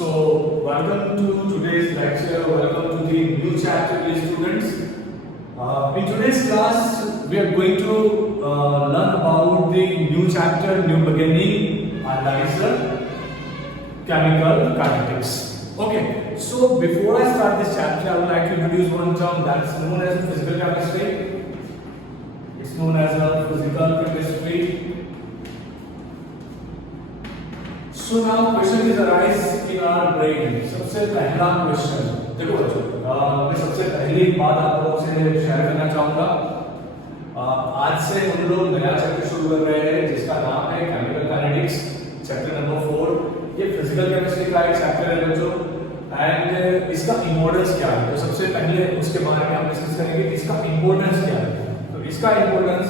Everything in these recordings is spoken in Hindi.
Welcome to today's lecture. Welcome to the new chapter, dear students. In today's class, we are going to learn about the new chapter, new beginning, and that is chemical kinetics. Okay. So before I start this chapter, I would like to introduce one term that's known as physical chemistry. It's known as physical chemistry. So now question is arise in our brain. सबसे पहला क्वेश्चन देखो बच्चों, मैं सबसे पहली बात आप लोगों से शेयर करना चाहूंगा। आज से हम लोग नया चैप्टर शुरू कर रहे हैं जिसका नाम है केमिकल काइनेटिक्स, चैप्टर नंबर 4। ये फिजिकल केमिस्ट्री का एक चैप्टर है बच्चों, एंड इसका इंपॉर्टेंस क्या है, तो सबसे पहले उसके बारे में हम डिस्कस करेंगे कि इसका इंपॉर्टेंस क्या है। तो इसका इंपॉर्टेंस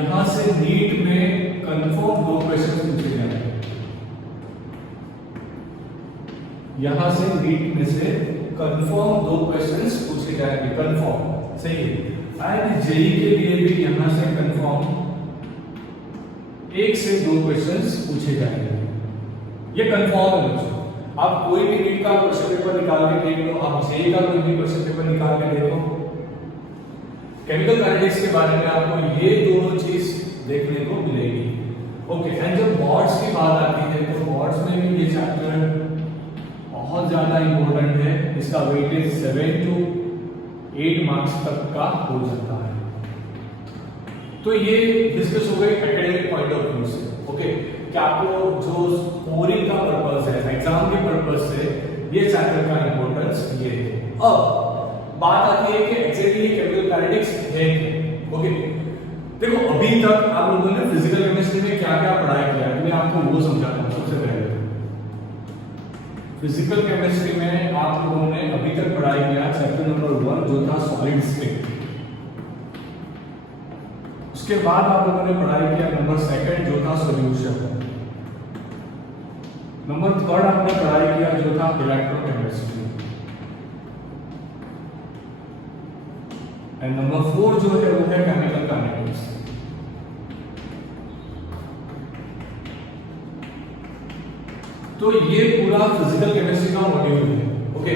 यहाँ से नीट में कंफर्म 2 क्वेश्चन पूछे जाएंगे। यहां से नीट में से कंफर्म 2 क्वेश्चंस पूछे जाएंगे, कंफर्म, सही है। एंड जेई के लिए भी यहां से कंफर्म 1 से 2 क्वेश्चंस पूछे जाएंगे। ये कंफर्म है बच्चों। आप कोई भी नीट का क्वेश्चन पेपर निकाल के देख लो, आप जेई का कोई भी क्वेश्चन पेपर निकाल के देखो, केमिकल काइनेटिक्स के बारे में आपको ये दोनों चीज देखने को मिलेगी। ओके, एंड जब बॉर्ड्स की बात आती है तो बॉर्ड्स में भी ये चैप्टर बहुत ज्यादा इंपॉर्टेंट है। इसका वेटेज 7 to 8 मार्क्स तक का हो सकता है। तो ये डिस्कस हो गए एकेडमिक पॉइंट ऑफ व्यू से। ओके, कि आपको जो स्कोरिंग का पर्पस है, एग्जाम के पर्पस से ये चैप्टर का इंपॉर्टेंस ये है। अब बात आती है कि एक्चुअली केमिकल काइनेटिक्स है क्या। ओके, देखो अभी तक आप लोगों ने फिजिकल केमिस्ट्री में क्या क्या पढ़ाई किया है, मैं आपको वो समझाता हूँ। सबसे पहले फिजिकल केमिस्ट्री में आप लोगों ने अभी तक पढ़ाई किया चैप्टर नंबर 1 जो था सॉलिड स्टेट। उसके बाद आप लोगों ने पढ़ाई किया नंबर 2 जो था सॉल्यूशन। नंबर 3 आपने पढ़ाई किया जो था इलेक्ट्रोकेमिस्ट्री। एंड नंबर 4 जो है वो है केमिकल काइनेटिक्स। तो ये पूरा फिजिकल केमिस्ट्री का मॉड्यूल है। ओके,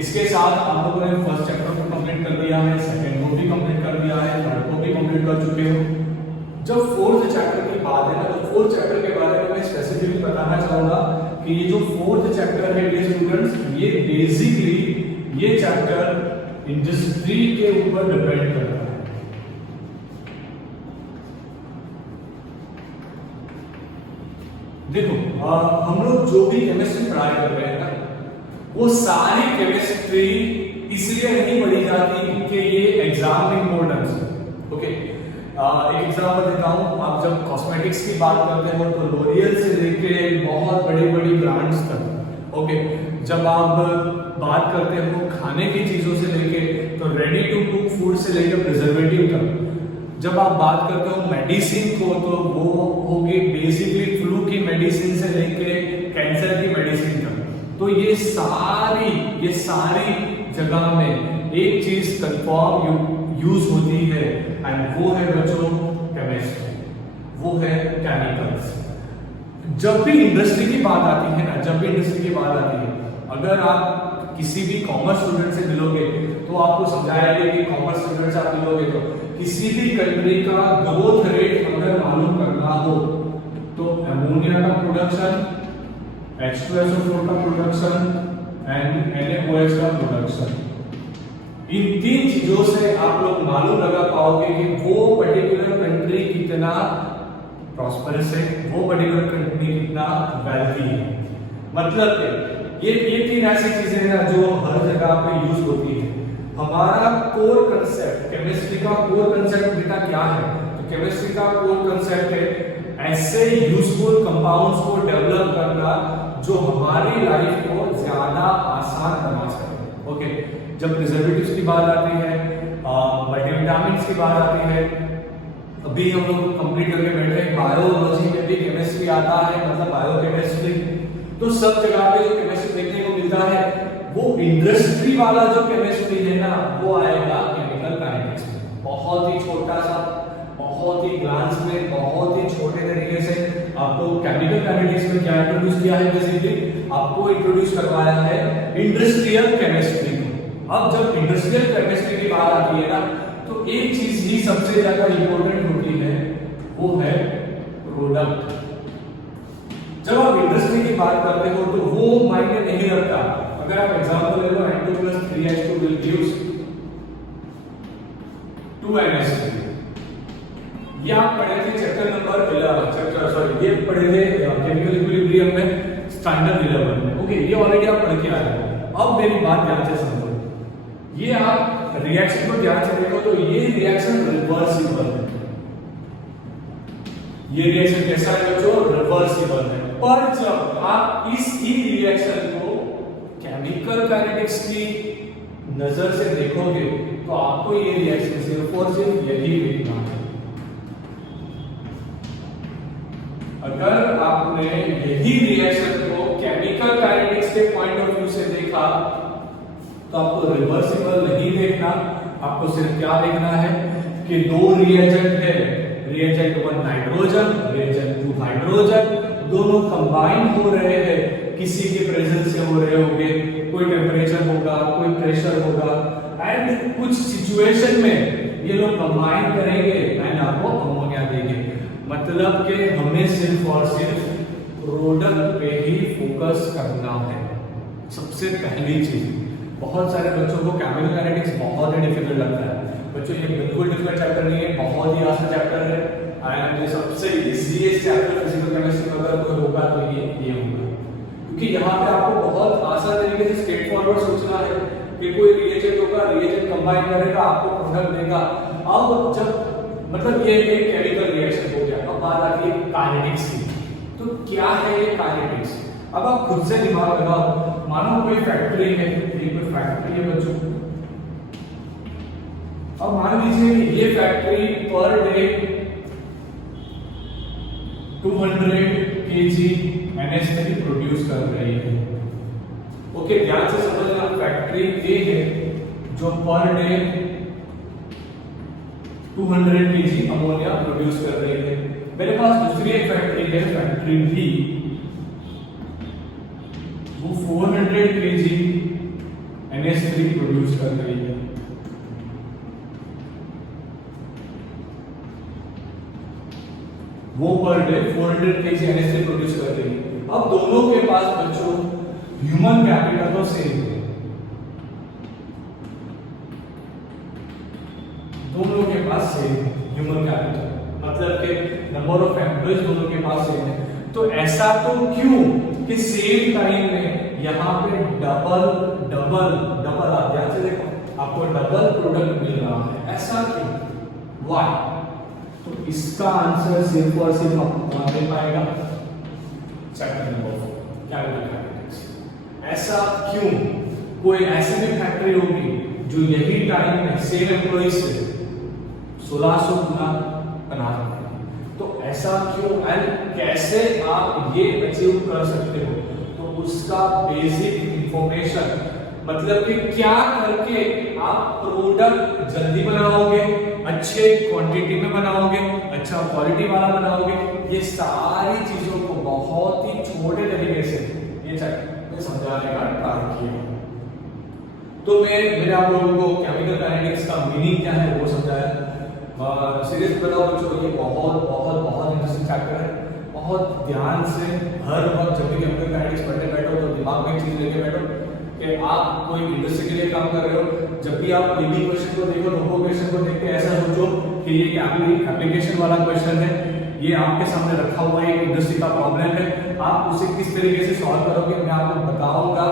इसके साथ आप लोगों ने फर्स्ट चैप्टर को कंप्लीट कर दिया है, सेकंड को भी कंप्लीट कर दिया है, थर्ड को भी कंप्लीट कर चुके हो। जब फोर्थ चैप्टर की बात है ना, तो फोर्थ चैप्टर के बारे में मैं स्पेसिफिकली बताना चाहूंगा कि ये जो फोर्थ चैप्टर है डियर स्टूडेंट्स, ये बेसिकली ये चैप्टर इंडस्ट्री के ऊपर डिपेंड करता है। देखो हम लोग जो भी केमिस्ट्री पढ़ाई कर रहे हैं ना, वो सारी केमिस्ट्री इसलिए नहीं पढ़ी जाती कि ये एग्जाम में इंपॉर्टेंस है। ओके, एक एग्जांपल देता हूँ। आप जब कॉस्मेटिक्स की बात करते हो तो लोरियल से लेके बहुत बड़ी बड़ी ब्रांड्स तक। ओके, जब आप बात करते हो खाने की चीजों से लेके तो रेडी टू कुक फूड से लेकर प्रिजर्वेटिव तक। जब आप बात करते हो मेडिसिन को तो वो होगी बेसिकली फ्लू की मेडिसिन से लेके कैंसर की मेडिसिन तक। तो ये सारी जगह में एक चीज कंफर्म यूज होती है, एंड वो है बच्चों केमिस्ट्री, वो है केमिकल्स। जब भी इंडस्ट्री की बात आती है ना, अगर आप किसी भी कॉमर्स स्टूडेंट से मिलोगे तो आपको समझाया गया कि कॉमर्स स्टूडेंट से आप मिलोगे तो किसी भी कंट्री का ग्रोथ रेट अगर मालूम करना हो तो अमोनिया का प्रोडक्शन, H2SO4 का प्रोडक्शन एंड NaOH का प्रोडक्शन, इन 3 चीजों से आप लोग मालूम लगा पाओगे कि वो पर्टिकुलर कंट्री कितना प्रॉस्परस है, वो पर्टिकुलर कंट्री कितना वेल्थी है। मतलब ये 3 ऐसी चीजें हैं जो हर जगह पे यूज होती है। हमारा कोर कंसेप्ट, केमिस्ट्री का कोर कंसेप्ट बेटा क्या है, तो केमिस्ट्री का कोर कंसेप्ट है ऐसे यूजफुल कंपाउंड्स को डेवलप करना जो हमारी लाइफ को ज्यादा आसान बना सके। ओके, जब प्रिजर्वेटिव्स की बात आती है, मल्टीविटामिन्स की बात आती है, अभी हम लोग कंप्लीट करके बैठे हैं बायोलॉजी में भी केमिस्ट्री आता है, मतलब बायोकेमिस्ट्री। तो सब जगह पे जो केमिस्ट्री देखने को मिलता है वो इंडस्ट्री वाला जो केमिस्ट्री है ना, वो आएगा केमिकल काइनेटिक्स में। बहुत ही छोटा सा, बहुत ही ग्लांस में, बहुत ही छोटे तरीके से आपको केमिकल काइनेटिक्स में क्या इंट्रोड्यूस किया है। बेसिकली आपको इंट्रोड्यूस करवाया है इंडस्ट्रियल केमिस्ट्री को। अब जब इंडस्ट्रियल केमिस्ट्री की बात आती है ना, तो एक चीज ही सबसे ज्यादा इंपॉर्टेंट होती है, वो है प्रोडक्ट। जब आप इंडस्ट्री की बात करते हो तो वो मायने नहीं रखता। अगर आप एग्जांपल ले लो, N2 + 3H2 will gives 2NH3। ये आप पढ़े थे चैप्टर नंबर 11, ये पढ़े थे केमिकल इक्विलिब्रियम में स्टैंडर्ड 11 में। ओके, ये ऑलरेडी आप पढ़ के आए हो। अब मेरी बात ध्यान से समझो, ये आप रिएक्शन को ध्यान से देखो तो ये रिएक्शन रिवर्सिबल है। ये रिएक्शन कैसा है बच्चों? रिवर्सिबल है। पर जब आप इस ई रिएक्शन को केमिकल काइनेटिक्स की नजर से देखोगे तो आपको ये रिएक्शन सिर्फ और सिर्फ यही देखना है। अगर आपने यही रिएक्शन को केमिकल काइनेटिक्स के पॉइंट ऑफ व्यू से देखा तो आपको रिवर्सिबल नहीं देखना। आपको सिर्फ क्या देखना है कि दो रिएजेंट है, रिएजेंट 1 नाइट्रोजन, रिएजेंट 2 हाइड्रोजन, दोनों कंबाइन हो रहे हैं, किसी के प्रेजेंस से हो रहे होंगे, कोई टेम्परेचर होगा, कोई प्रेशर होगा, एंड कुछ सिचुएशन में ये लोग कंबाइन करेंगे एंड आपको अमोनिया देंगे। मतलब कि हमें सिर्फ और सिर्फ प्रोडक्ट पे ही फोकस करना है। सबसे पहली चीज, बहुत सारे बच्चों को केमिकल काइनेटिक्स बहुत ही डिफिकल्ट लगता है। बच्चों ये बिल्कुल डिफिकल्ट चैप्टर नहीं है, बहुत ही आसान चैप्टर है। एंड सबसे इजीएस्ट चैप्टर फिजिकल केमिस्ट्री में अगर कोई होगा तो ये होगा, क्योंकि यहाँ पे आपको बहुत आसान तरीके से स्ट्रेट फॉरवर्ड सोचना है कि कोई रिएजेंट होगा, रिएजेंट कंबाइन करेगा, आपको प्रोडक्ट देगा। अब जब मतलब ये एक केमिकल रिएक्शन हो गया, अब बात आती है काइनेटिक्स की। तो क्या है ये काइनेटिक्स? अब आप खुद से दिमाग लगाओ, मानो कोई फैक्ट्री है, कोई फैक्ट्री है बच्चों, अब मान लीजिए ये factory per day 200 kg NH3 produce कर रही है। ओके, ध्यान से समझना, फैक्ट्री ए है जो per day 200 kg ammonia produce कर रही है। मेरे पास दूसरी एक फैक्ट्री है, फैक्ट्री बी, वो 400 kg NH3 प्रोड्यूस कर रही है। वो per day 400 kg NH3 produce कर रही है। अब दोनों के पास बच्चों ह्यूमन कैपिटल तो सेम है, दोनों के पास सेम ह्यूमन कैपिटल, मतलब कि नंबर ऑफ एम्प्लॉइज दोनों के पास सेम है। तो ऐसा तो क्यों कि सेम टाइम में यहाँ पे डबल डबल डबल, आप ध्यान से देखो, आपको डबल प्रोडक्ट मिल रहा है, ऐसा क्यों? व्हाई? तो इसका आंसर सिर्फ और सिर्फ आपको दे पाएगा चैप्टर नंबर 4 केमिकल काइनेटिक्स। ऐसा क्यों? कोई ऐसी भी फैक्ट्री होगी जो यही टाइम में सेम एम्प्लॉइज से 1600 गुना बना सकती है। तो ऐसा क्यों एंड कैसे आप ये अचीव कर सकते हो? तो उसका बेसिक इंफॉर्मेशन, मतलब कि क्या करके आप प्रोडक्ट जल्दी बनाओगे, अच्छे क्वांटिटी में बनाओगे, अच्छा क्वालिटी वाला बनाओगे, ये सारी चीजों को बहुत ही छोटे तरीके से ये चैप्टर में समझाने का ट्राई किया। तो मैंने आप लोगों को केमिकल काइनेटिक्स का मीनिंग क्या है वो समझाया। सीरियस बताओ बच्चों, ये बहुत बहुत बहुत इंटरेस्टिंग चैप्टर है। बहुत ध्यान से हर वक्त जब भी केमिकल काइनेटिक्स पढ़ने बैठो तो दिमाग में एक चीज लेके बैठो कि आप कोई इंडस्ट्री के लिए काम कर रहे हो। जब भी आप कोई भी क्वेश्चन को देखो, दो क्वेश्चन को देख के ऐसा सोचो कि ये एप्लीकेशन वाला क्वेश्चन है, ये आपके सामने रखा हुआ एक इंडस्ट्री का प्रॉब्लम है, आप उसे किस तरीके से सॉल्व करोगे मैं आपको बताऊंगा।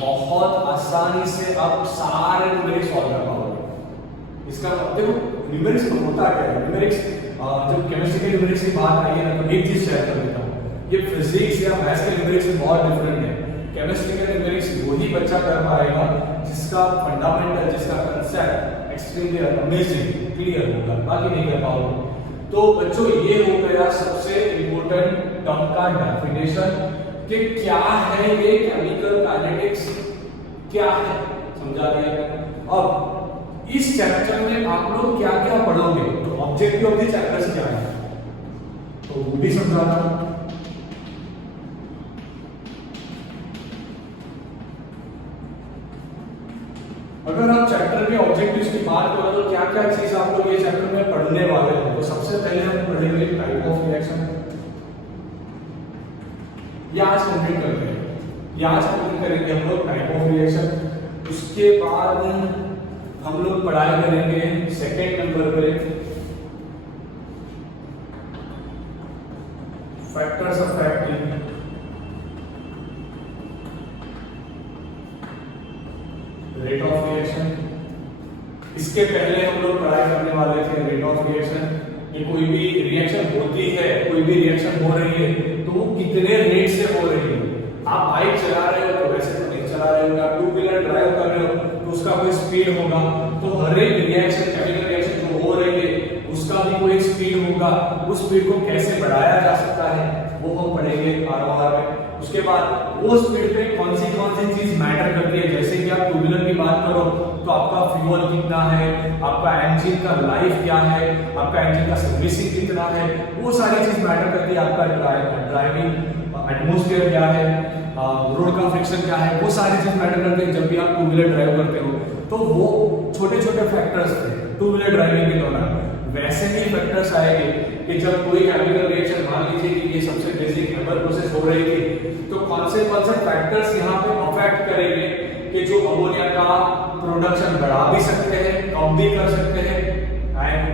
बहुत आसानी से आप सारे न्यूमेरिक्स सॉल्व कर पाओगे। इसका देखो न्यूमेरिक्स में होता क्या है, न्यूमेरिक्स जब केमिस्ट्री के न्यूमेरिक्स की बात आई है ना, तो एक चीज शेयर कर देता हूँ, ये फिजिक्स या मैथ्स के न्यूमेरिक्स से बहुत डिफरेंट है। केमिस्ट्री के न्यूमेरिक्स वही बच्चा कर पाएगा जिसका फंडामेंटल, जिसका कांसेप्ट एक्सट्रीमली अमेजिंग क्लियर होगा, बाकी नहीं कर पाओगे। तो बच्चों ये हो गया सबसे इंपॉर्टेंट टर्म का डेफिनेशन कि क्या है ये केमिकल काइनेटिक्स, क्या है, समझा दिया। अब इस चैप्टर में आप लोग क्या क्या पढ़ोगे, तो ऑब्जेक्टिव ऑफ द चैप्टर क्या है तो वो भी समझाना। अगर आप चैप्टर के ऑब्जेक्टिव्स की बात करो तो क्या क्या चीज आप लोग ये चैप्टर में पढ़ने वाले हो, तो सबसे पहले हम पढ़ेंगे टाइप ऑफ रिएक्शन। ये आज कंप्लीट करते हैं, ये आज कंप्लीट करेंगे हम लोग टाइप ऑफ रिएक्शन। उसके बाद हम लोग पढ़ाई करेंगे सेकेंड नंबर पे factors affecting rate of reaction. इसके पहले हम लोग पढ़ाई करने वाले थे रेट ऑफ रिएक्शन, कि कोई भी रिएक्शन होती है, कोई भी रिएक्शन हो रही है तो वो कितने रेट से हो रही है। आप बाइक चला रहे हो तो वैसे तो नहीं चला रहे हो, आप टू व्हीलर ड्राइव कर रहे हो तो उसका कोई स्पीड होगा, तो हर एक रिएक्शन, केमिकल रिएक्शन जो हो रही है उसका भी कोई स्पीड होगा, उस स्पीड को कैसे बढ़ाया जा सकता है वो हम पढ़ेंगे आरोहण में। उसके बाद वो स्पीड पे कौन सी चीज मैटर करती है, जैसे कि आप टू व्हीलर की बात करो तो आपका फ्यूल कितना है, आपका इंजन का लाइफ क्या है, आपका इंजन का सर्विसिंग कितना है, वो सारी चीज मैटर करती है। आपका ड्राइविंग एटमॉस्फेयर क्या है, रोड का फ्रिक्शन क्या है, वो सारी चीज मैटर करती है जब भी आप टू व्हीलर ड्राइव करते हो। तो वो छोटे छोटे फैक्टर्स थे टू व्हीलर ड्राइविंग के दौरान। वैसे ही फैक्टर्स आएंगे कि जब कोई केमिकल रिएक्शन, मान लीजिए कि ये सबसे बेसिक हेमर प्रोसेस हो रही थी, तो कौन से फैक्टर्स यहाँ पे अफेक्ट करेंगे कि जो अमोनिया का प्रोडक्शन बढ़ा भी सकते हैं, कम भी कर सकते हैं एंड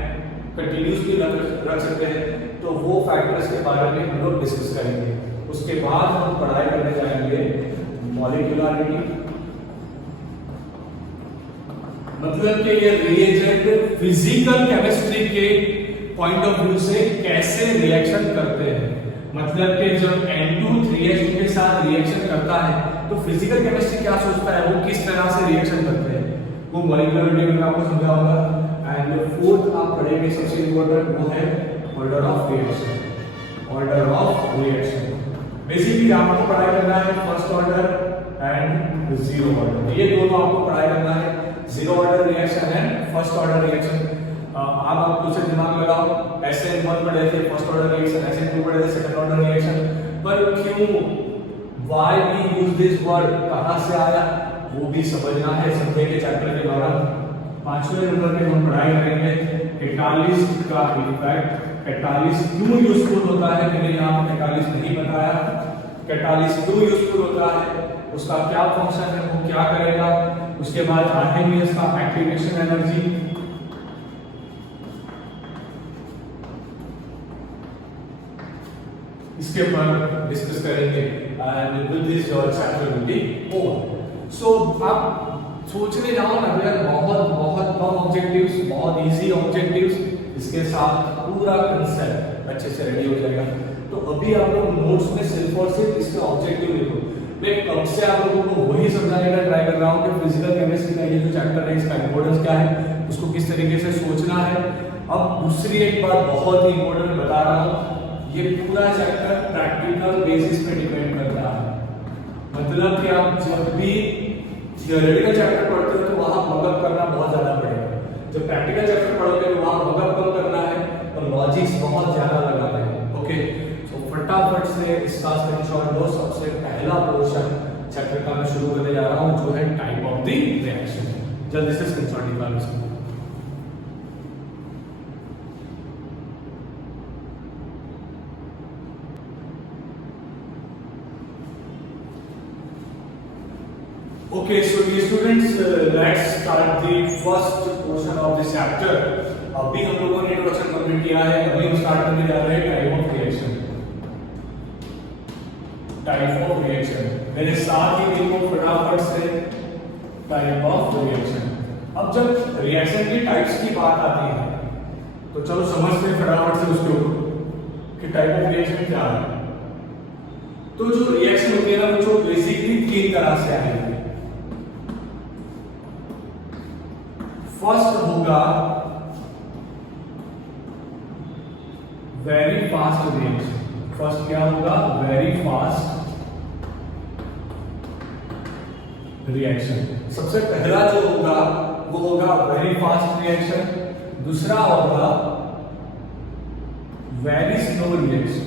कंटिन्यूसली रख सकते हैं। तो वो फैक्टर्स के बारे में हम लोग डिस्कस करेंगे। उसके बाद हम पढ़ाई करने जाएंगे मॉलिक्यूलरिटी, मतलब कि ये रिएजेंट फिजिकल केमिस्ट्री के पॉइंट ऑफ व्यू से कैसे रिएक्शन करते हैं। मतलब कि जब N2 3H2 के साथ रिएक्शन करता है तो फिजिकल केमिस्ट्री क्या सोचता है, वो किस तरह से रिएक्शन करते हैं, वो मॉलिक्यूलरिटी में आपको समझाऊंगा। एंड फोर्थ आप पढ़ेंगे सबसे इंपॉर्टेंट, वो है order of reaction. Order of reaction basically आपको पढ़ाई करना है first order and zero order, ये दोनों आपको पढ़ाई करना है, zero order reaction and first order reaction. आप दूसरे दिमाग लगाओ, SN1 पढ़े थे फर्स्ट ऑर्डर रिएक्शन, SN2 पढ़े थे सेकंड ऑर्डर रिएक्शन, पर क्यों, why we use this word, कहां से आया वो भी समझना है संख्या के चैप्टर के दौरान। पांचवें नंबर पे हम पढ़ाई करेंगे कैटालिस्ट का इफेक्ट। कैटालिस्ट क्यों यूजफुल होता है, मैंने यहाँ कैटालिस्ट नहीं बताया, कैटालिस्ट क्यों यूजफुल होता है, उसका क्या फंक्शन है, वो क्या करेगा। उसके बाद आगे इसका एक्टिवेशन एनर्जी, इसके ऊपर डिस्कस करेंगे and with this your chapter will be over. So आप सोचने जाओ ना यार, बहुत बहुत कम ऑब्जेक्टिव्स, बहुत इजी ऑब्जेक्टिव्स, इसके साथ पूरा कंसेप्ट अच्छे से रेडी हो जाएगा। तो अभी आप लोग नोट्स में सिर्फ और सिर्फ इसके ऑब्जेक्टिव लिखो। मैं कब से आप लोगों को वही समझाने का ट्राई कर रहा हूँ कि फिजिकल केमिस्ट्री का ये जो चैप्टर है इसका इंपॉर्टेंस क्या है, उसको किस तरीके से सोचना है। अब दूसरी एक बात बहुत ही इंपॉर्टेंट बता रहा हूँ, ये पूरा चैप्टर प्रैक्टिकल बेसिस पे डिपेंड करता है। मतलब कि आप जब भी थियोरेटिकल चैप्टर पढ़ते हो तो वहां मगअप करना बहुत ज्यादा पड़ेगा, जब प्रैक्टिकल चैप्टर पढ़ोगे तो वहां मगअप कम करना है और लॉजिक्स बहुत ज्यादा लगाना है। ओके, सो फटाफट से इसका स्क्रीनशॉट लो। सबसे पहला पोर्शन चैप्टर का मैं शुरू करने जा रहा हूं जो है टाइप ऑफ द रिएक्शन। जल्दी से स्क्रीनशॉट निकालो इसको। Okay, so dear students, let's start the first portion of this chapter. अभी हम लोगों ने इंट्रोडक्शन कंप्लीट किया है, अभी हम स्टार्ट करने जा रहे हैं type of reaction. Type of reaction मेरे साथ ही देखो फटाफट से, टाइप ऑफ रिएक्शन। अब जब रिएक्शन की टाइप्स की बात आती है तो चलो समझते हैं फटाफट से उसके ऊपर कि टाइप ऑफ रिएक्शन क्या है। तो जो रिएक्शन होती है ना, जो बेसिकली तीन तरह से आएगी। फर्स्ट होगा वेरी फास्ट रिएक्शन। फर्स्ट क्या होगा, वेरी फास्ट रिएक्शन। सबसे पहला जो होगा वो होगा वेरी फास्ट रिएक्शन। दूसरा होगा वेरी स्लो रिएक्शन।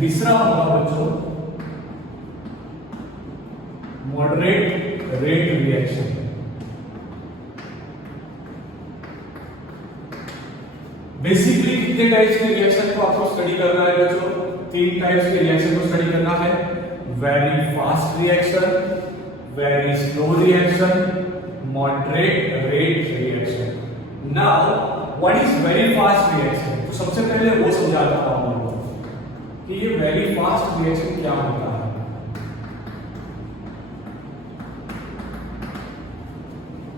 तीसरा होगा बच्चों मॉडरेट रेट रिएक्शन। बेसिकली कितने टाइप्स के रिएक्शन को आपको स्टडी करना है बच्चों? 3 टाइप्स के रिएक्शन को स्टडी करना है। Very fast reaction, very slow reaction, moderate rate reaction. Now what is very fast reaction? तो सबसे पहले वो समझाता हूं हम लोगों को कि ये वेरी फास्ट रिएक्शन क्या होता है।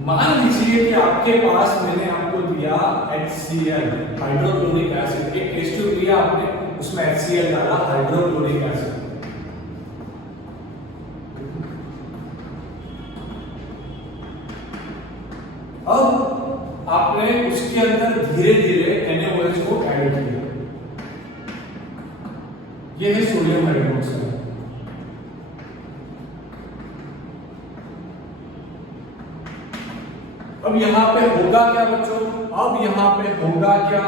मान लीजिए कि आपके पास मैंने आपको दिया HCl हाइड्रोक्लोरिक एसिड, एक टेस्ट ट्यूब लिया आपने, उसमें HCl डाला हाइड्रोक्लोरिक एसिड। अब आपने उसके अंदर धीरे धीरे NaOH को ऐड किया। ये है सोडियम हाइड्रोक्साइड। अब यहां पे होगा क्या बच्चों? अब यहां पे होगा क्या?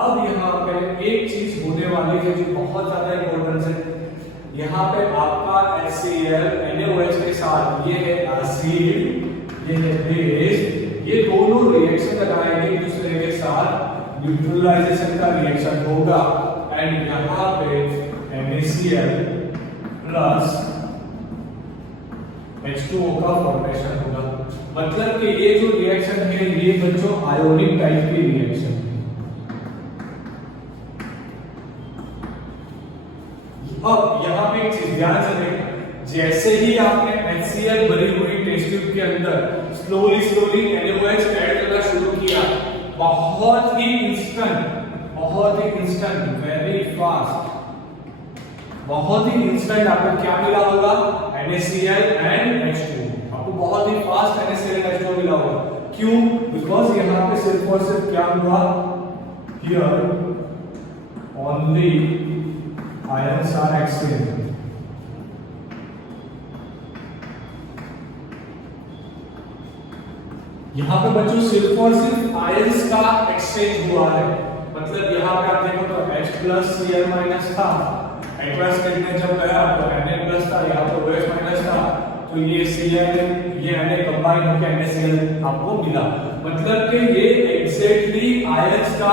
अब यहां पे एक चीज होने वाली है जो बहुत ज्यादा इंपॉर्टेंट है। यहां पे आपका HCl NaOH के साथ ये है एसिड, ये है बेस, ये दोनों रिएक्शन लगाएंगे एक दूसरे के साथ, न्यूट्रलाइजेशन का रिएक्शन होगा एंड यहां पे NaCl प्लस H2O का फॉर्मेशन होगा। मतलब कि ये जो रिएक्शन है ये बच्चों आयोनिक टाइप की रिएक्शन है। अब यहां पे एक चीज ध्यान से देखना, जैसे ही आपने HCl भरी हुई टेस्ट ट्यूब के अंदर स्लोली NaOH ऐड करना शुरू किया, बहुत ही इंस्टेंट, वेरी फास्ट, बहुत ही इंस्टेंट आपको क्या मिला होगा? NaCl and H2O। आपको बहुत ही फास्ट NaCl एंड H2O मिला होगा। क्यों? बिकॉज यहां पे सिर्फ और सिर्फ क्या हुआ? Here only ions are exchange. यहां पे बच्चों सिर्फ और सिर्फ आयंस का एक्सचेंज हुआ है। मतलब यहां पे आप देखो तो H प्लस Cl माइनस था, एक्वस करने जब गया तो Na प्लस था, यहाँ पे OH माइनस था, तो ये Cl ये Na कंबाइन होकर NaCl आपको मिला। मतलब कि ये एग्जैक्टली आयंस का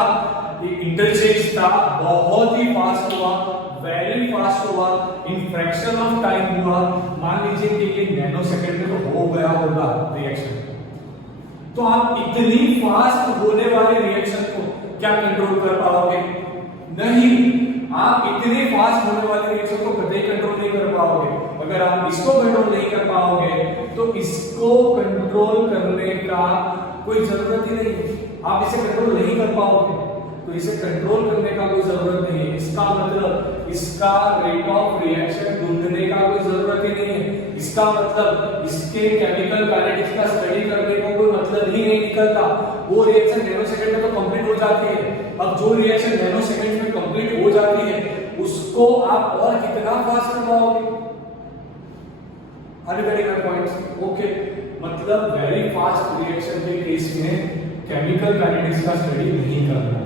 इंटरचेंज था, बहुत ही फास्ट हुआ, वेरी फास्ट हुआ, इन फ्रैक्शन ऑफ टाइम हुआ। मान लीजिए कि ये नैनो सेकंड में तो हो गया होगा रिएक्शन। तो आप इतनी फास्ट होने वाले रिएक्शन को क्या कंट्रोल कर पाओगे? नहीं, आप इतने फास्ट होने वाले रिएक्शन को कभी कंट्रोल नहीं कर पाओगे। अगर आप इसको कंट्रोल नहीं कर पाओगे तो इसको कंट्रोल करने का कोई जरूरत ही नहीं। आप इसे कंट्रोल नहीं कर पाओगे तो इसे कंट्रोल करने का कोई जरूरत नहीं है। इसका मतलब इसका रेट ऑफ रिएक्शन ढूंढने का कोई जरूरत ही नहीं है। इसका मतलब इसके केमिकल काइनेटिक्स का स्टडी करने का कोई मतलब ही नहीं निकलता। वो रिएक्शन नैनो सेकंड में तो कंप्लीट हो जाती है। अब जो रिएक्शन नैनो सेकंड में कंप्लीट हो जाती है उसको आप और कितना फास्ट कर पाओगे? Are you getting my point? Okay, मतलब वेरी फास्ट रिएक्शन के केस में केमिकल काइनेटिक्स का स्टडी नहीं करना।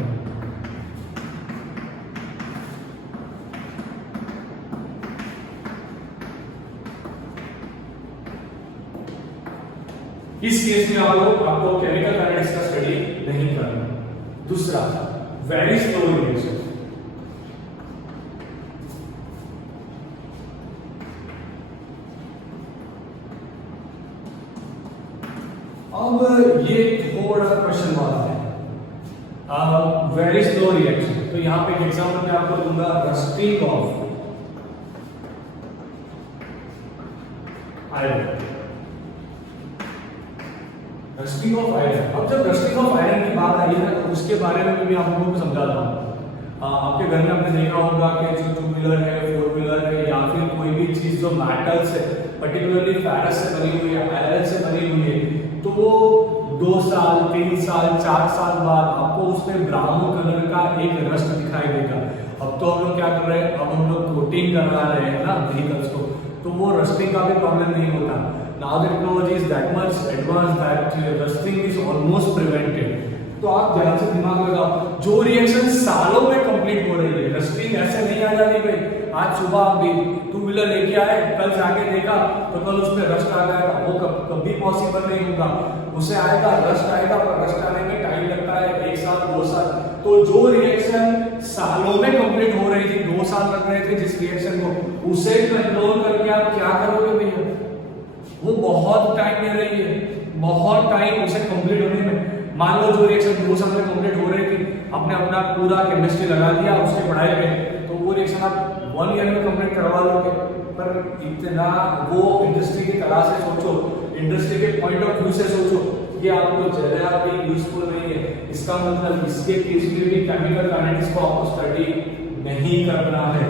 इस केस में आपको केमिकल काइनेटिक्स का स्टडी नहीं करना। दूसरा, वेरी स्लो रिएक्शन। अब ये थोड़ा क्वेश्चन वाला है। वेरी स्लो रिएक्शन, तो यहां पे एक एग्जांपल मैं आपको दूंगा, rusting of iron. Rusting of iron. अब जब रस्टिंग ऑफ आयरन की बात आई है तो उसके बारे में भी आप लोगों को समझाता हूँ। आपके घर में आपने देखा होगा कि जो 2 व्हीलर है, 4 व्हीलर है, या फिर कोई भी चीज जो मेटल से, पर्टिकुलरली फेरस से बनी हुई है, आयरन से बनी हुई है, तो वो 2 साल, 3 साल, 4 साल बाद आपको उसमें ब्राउन कलर का एक रस्ट दिखाई देगा। अब तो हम लोग क्या कर रहे हैं? अब हम लोग कोटिंग करवा रहे हैं ना व्हीकल्स को, तो वो रस्टिंग का भी प्रॉब्लम नहीं होता। Now the technology is that much advanced that rusting is almost prevented. तो आप ध्यान से दिमाग लगाओ, जो रिएक्शन सालों में कंप्लीट हो रही है, रस्टिंग ऐसे नहीं आ जाती भाई आज सुबह आप 2 व्हीलर लेके आए, कल जाके देखा तो कल उसमें रस्ट आ जाएगा, वो कभी पॉसिबल नहीं होगा। उसे आएगा, रस्ट आएगा, पर रस्ट आने में टाइम लगता है, 1 साल 2 साल। तो जो रिएक्शन सालों में कंप्लीट हो रही थी, 2 साल लग रहे थे जिस रिएक्शन को, उसे कंट्रोल करके आप क्या करोगे भैया? वो बहुत टाइम ले रही है, बहुत टाइम उसे कंप्लीट होने में। मान लो जो रिएक्शन 2 साल में कंप्लीट हो रही थी, आपने अपना पूरा केमिस्ट्री लगा दिया उसके पढ़ाई में, तो वो रिएक्शन आप 1 ईयर में कंप्लीट करवा लोगे। पर इतना वो इंडस्ट्री की तरह से सोचो, इंडस्ट्री के पॉइंट ऑफ व्यू से सोचो, ये आपको जरा भी यूजफुल नहीं है। इसका मतलब इसके केस में भी केमिकल काइनेटिक्स को आपको स्टडी नहीं करना है।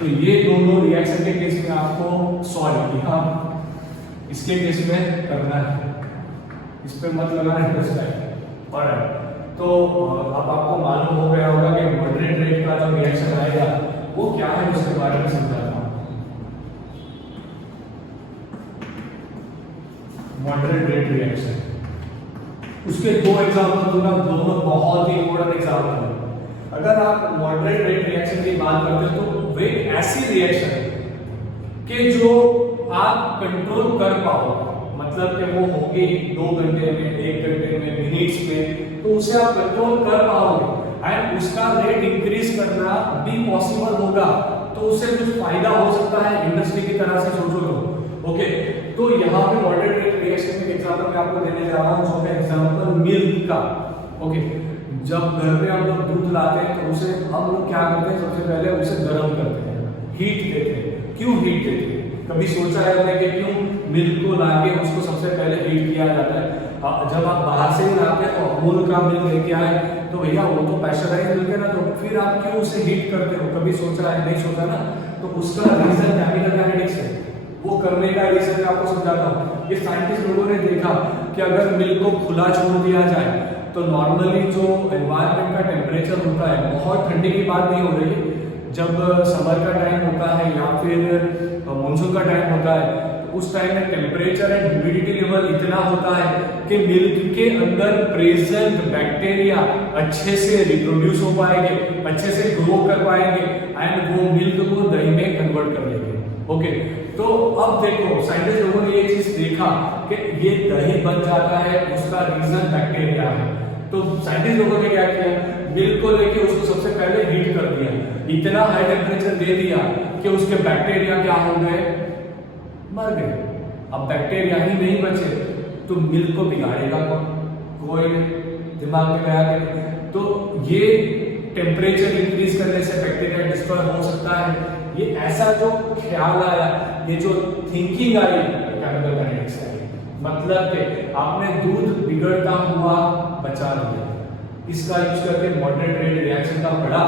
तो ये दोनों रिएक्शन के केस में आपको सॉल्व किया, इसके केस में करना है, इस पे मत लगाना इंटरेस्ट है। और तो अब आपको मालूम हो गया होगा कि मॉडरेट रेट का जो रिएक्शन आएगा वो क्या है, उसके बारे में समझाता हूं। मॉडरेट रेट रिएक्शन, उसके 2 एग्जांपल दूंगा, दोनों बहुत ही इंपॉर्टेंट एग्जांपल है। अगर आप मॉडरेट रेट रिएक्शन की बात करते हो तो वे ऐसी रिएक्शन के जो आप कंट्रोल कर पाओ, मतलब कि वो होगी 2 घंटे में, 1 घंटे में, मिनट्स में, तो उसे आप कंट्रोल कर पाओगे एंड उसका रेट इंक्रीज करना भी पॉसिबल होगा, तो उससे कुछ फायदा हो सकता है इंडस्ट्री की तरह से सोचो तो। ओके, तो यहाँ पे मॉडरेट रेट रिएक्शन के एग्जांपल मैं आपको देने जा रहा हूँ, जो है एग्जांपल मिल्क का। ओके, जब घर पे हम लोग दूध लाते हैं तो उसे हम लोग क्या करते हैं, सबसे पहले उसे गर्म करते हैं, हीट देते हैं। क्यों हीट देते हैं? कभी सोचा है कि क्यों मिल्क को लाके उसको सबसे पहले हीट किया जाता है? जब आप बाहर से ही लाते हैं तो अमूल का मिल्क लेके आए तो भैया वो तो प्रेशराइज मिल्क है ना, तो फिर आप क्यों उसे हीट करते हो? कभी सोचा है? नहीं सोचा ना। तो उसका रीजन केमिकल काइनेटिक्स है, वो करने का रीजन मैं आपको समझाता हूँ। ये साइंटिस्ट लोगों ने देखा कि अगर मिल्क को खुला छोड़ दिया जाए तो नॉर्मली जो एनवायरनमेंट का टेम्परेचर होता है, बहुत ठंडी की बात नहीं हो रही है, जब समर का टाइम होता है या फिर मानसून का टाइम होता है, तो उस टाइम में टेम्परेचर एंड ह्यूमिडिटी लेवल इतना होता है कि मिल्क के अंदर प्रेजेंट बैक्टीरिया अच्छे से रिप्रोड्यूस हो पाएंगे, अच्छे से ग्रो कर पाएंगे एंड वो मिल्क को दही में कन्वर्ट कर लेंगे। ओके, तो अब देखो साइंटिस्ट लोगों ने ये चीज देखा कि ये दही बन जाता है, उसका रीजन बैक्टीरिया है। तो साइंटिस्ट लोगों ने क्या किया, मिल्क को लेके उसको सबसे पहले हीट कर दिया, इतना हाई टेम्परेचर दे दिया कि उसके बैक्टीरिया क्या हो गए, मर गए। अब बैक्टीरिया ही नहीं बचे तो मिल्क को बिगाड़ेगा कौन? कोई दिमाग में गया कि तो ये टेम्परेचर इंक्रीज करने से बैक्टीरिया डिस्ट्रॉय हो सकता है। ये ऐसा जो ख्याल आया, ये जो थिंकिंग आई केमिकल काइनेटिक्स से, मतलब कि आपने दूध बिगड़ता हुआ बचा लिया, इसका यूज करके मॉडरेट रेट रिएक्शन का पढ़ा,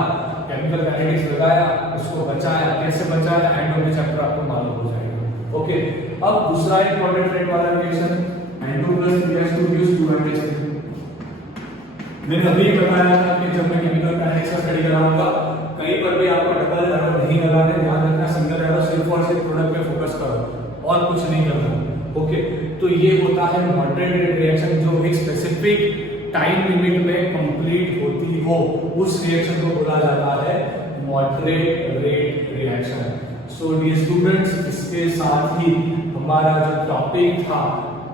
केमिकल काइनेटिक्स लगाया, उसको बचाया, कैसे बचाया एंड ऑफ द चैप्टर आपको मालूम हो जाएगा। ओके, अब दूसरा एक मॉडरेट रेट वाला रिएक्शन N2 + 3s2 2 मैंने अभी बताया था कि जब मैं केमिकल काइनेटिक्स का स्टडी कराऊंगा कहीं पर भी आपको डबल एरो नहीं लगाने, ध्यान रखना सिंगल एरो सिर्फ और सिर्फ प्रोडक्ट पे फोकस करो और कुछ नहीं करना। ओके, तो ये होता है मॉडरेट रेट रिएक्शन, जो एक स्पेसिफिक टाइम लिमिट में कंप्लीट होती हो, उस रिएक्शन को बोला जाता है moderate rate reaction. So dear students, इसके साथ ही हमारा जो टॉपिक था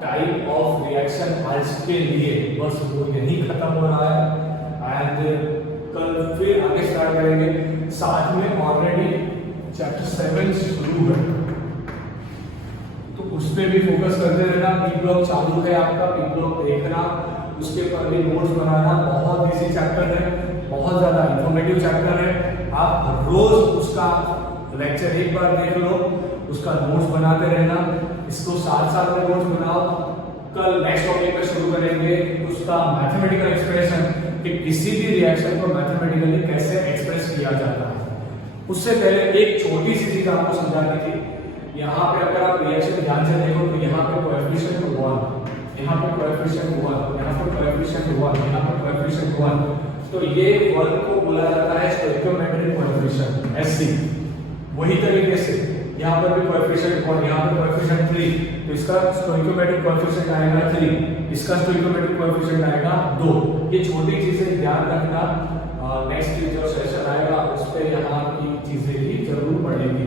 टाइप ऑफ रिएक्शन आज के लिए बस वो यही खत्म हो रहा है एंड कल फिर आगे स्टार्ट करेंगे। साथ में ऑलरेडी चैप्टर 7 शुरू है, तो उस पर भी फोकस करते रहना। पी ब्लॉक चालू है आपका, पी ब्लॉक देखना, उसके पर भी नोट्स बनाना। बहुत इजी चैप्टर है, बहुत ज्यादा इंफॉर्मेटिव चैप्टर है। आप रोज उसका लेक्चर एक बार देख लो, उसका नोट्स बनाते रहना। इसको साथ में नोट्स बनाओ। कल नेक्स्ट टॉपिक पे शुरू करेंगे उसका मैथमेटिकल एक्सप्रेशन, कि किसी भी रिएक्शन को मैथमेटिकली कैसे एक्सप्रेस किया जाता है। उससे पहले एक छोटी सी चीज आपको समझानी थी। यहाँ पे अगर आप रिएक्शन ध्यान से देखो तो यहाँ पे कोएफिशिएंट 1, यहाँ पे कोएफिशिएंट 1, यहाँ पे कोएफिशिएंट 1, यहाँ पे कोएफिशिएंट 1, तो ये 1 को बोला जाता है स्टोइकियोमेट्रिक कोएफिशिएंट SC। वही तरीके से यहाँ पर भी कोएफिशिएंट 1, यहाँ पर कोएफिशिएंट 3, तो इसका स्टोइकियोमेट्रिक कोएफिशिएंट आएगा 3, इसका स्टोइकियोमेट्रिक कोएफिशिएंट आएगा 2। ये छोटी चीजें ध्यान रखना, नेक्स्ट जो सेशन आएगा उस पे यहाँ की चीजें ही जरूर पढ़ेंगे।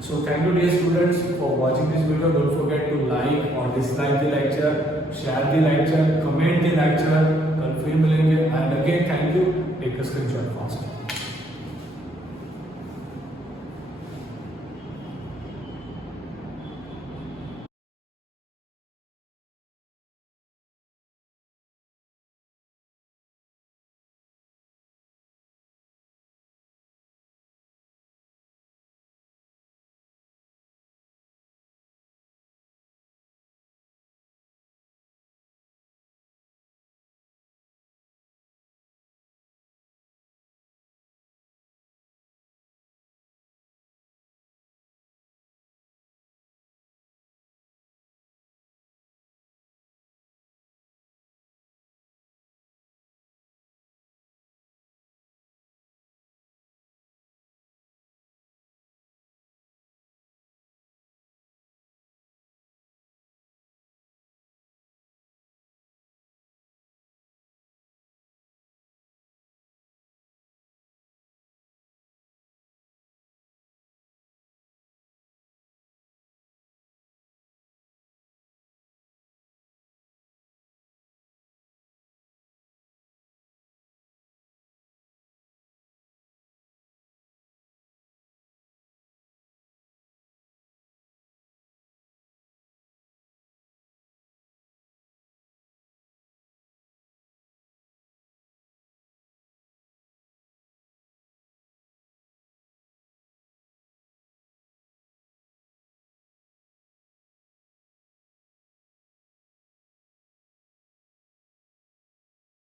So thank you dear students for watching this video. Don't forget to like or dislike the lecture, share the lecture, comment the lecture. कल फिर मिलेंगे and again thank you. Take a screenshot fast.